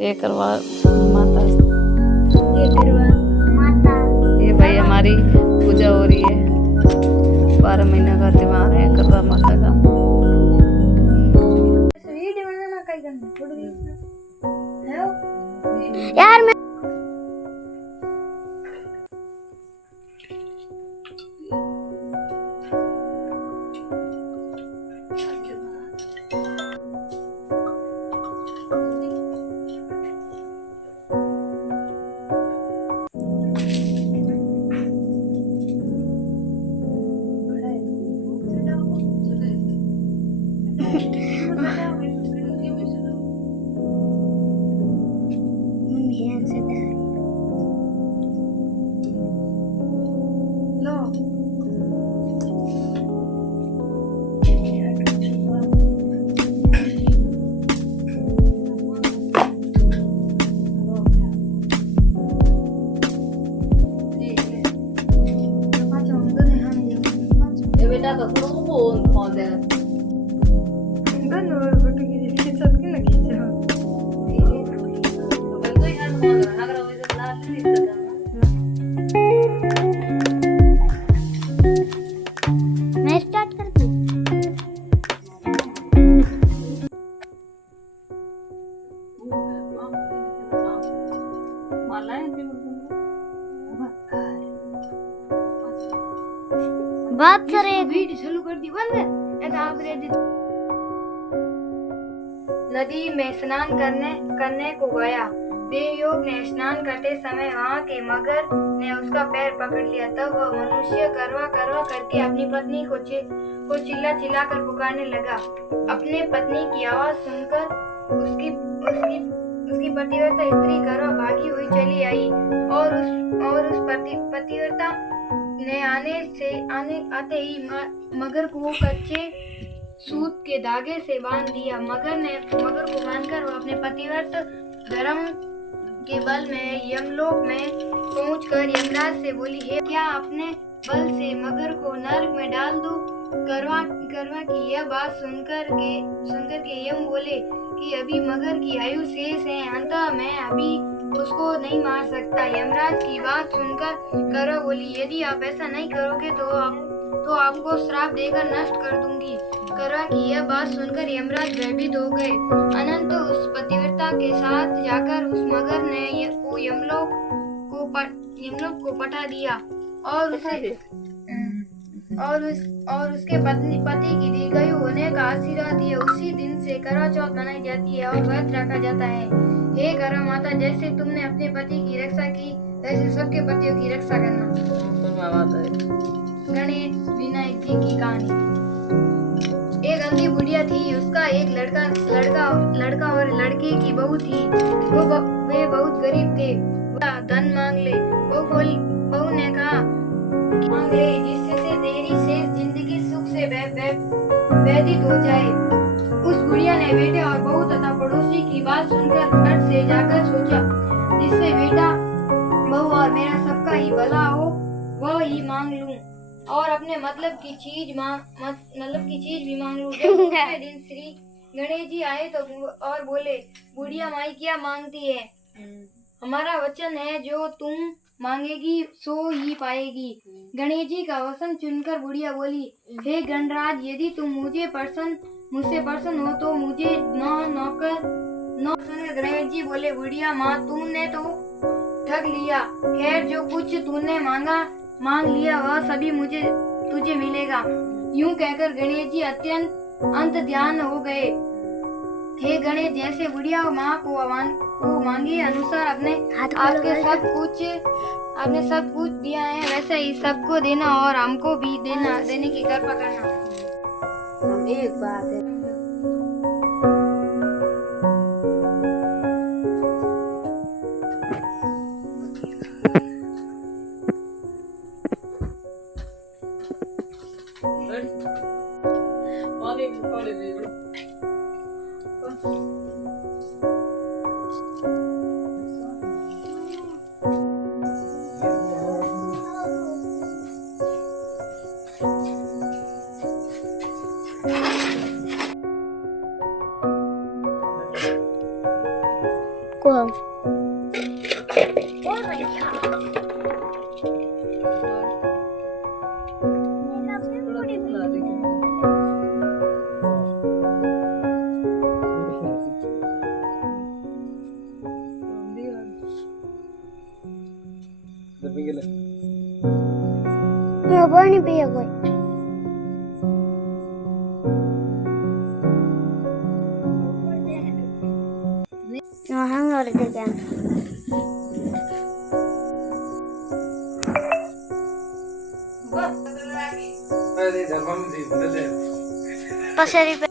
ये करवा माता, ये करवा माता। ये भाई हमारी पूजा हो रही है। 12 महीने का त्योहार है करवा माता का। यार मैं बेटा तो फोन कौन दे मैं स्टार्ट कर दूं। बात करे वीडियो चालू कर दी बंद नदी में स्नान करने को गया। देवयोग ने स्नान करते समय वहाँ के मगर ने उसका पैर पकड़ लिया। तब वह मनुष्य करवा करवा करके अपनी पत्नी को चिल्ला चिल्ला कर पुकारने लगा। अपने पत्नी की आवाज सुनकर उसकी पतिव्रता स्त्री करवा भागी हुई चली आई और उस पतिव्रता ने आते ही मगर को कच्चे सूत के धागे से बांध दिया। मगर को बांधकर वो अपने पतिव्रत धर्म के बल में यमलोक में पहुंचकर यमराज से बोली, है क्या अपने बल से मगर को नरक में डाल दूं? करवा की यह बात सुनकर के यम बोले कि अभी मगर की आयु शेष है, अंततः मैं अभी उसको नहीं मार सकता। यमराज की बात सुनकर करवा बोली, यदि आप ऐसा नहीं करोगे तो आपको श्राप देकर नष्ट कर दूंगी। करवा की यह बात सुनकर यमराज भयभीत हो गए। अनंत उस पतिव्रता के साथ जाकर उस मगर ने यमलोक को पटा दिया और उसके पति की दीर्घायु होने का आशीर्वाद दिया। उसी दिन से करवा चौथ मनाई जाती है और व्रत रखा जाता है। हे करवा माता, जैसे तुमने अपने पति की रक्षा की वैसे सबके पतियों की रक्षा करना। गणेश विनायक जी की कहानी। एक अंधी बुढ़िया थी। उसका एक लड़का और लड़के की बहू थी। वे बहुत गरीब थे। वह धन मांग ले। बहू ने कहा, मांग ले जिससे तेरी शेष जिंदगी सुख से व्यतीत हो जाए। उस बुढ़िया ने बेटे और बहू तथा पड़ोसी की बात सुनकर घर से जाकर सोचा, जिससे बेटा बहू और मेरा सबका ही भला हो वह ही मांग लूं और अपने मतलब की चीज भी मांग लूं। जब दूसरे दिन श्री गणेश जी आए तो और बोले, बुढ़िया माई क्या मांगती है? हमारा वचन है जो तुम मांगेगी सो ही पाएगी। गणेश जी का वचन सुनकर बुढ़िया बोली, हे गणराज, यदि तुम मुझसे प्रसन्न हो तो मुझे नौकर। गणेश जी बोले, बुढ़िया माँ, तूने तो ठग लिया। खैर, जो कुछ तूने मांग लिया वह सभी तुझे मिलेगा। यूं कहकर गणेश जी अत्यंत ध्यान हो गए। हे गणेश, जैसे बुढ़िया माँ को मांगे अनुसार आपने सब कुछ दिया है, वैसे ही सबको देना और हमको भी देने की कृपा करना। एक बात है, को हम पानी पिया कोई हम और देखें पसेरी पे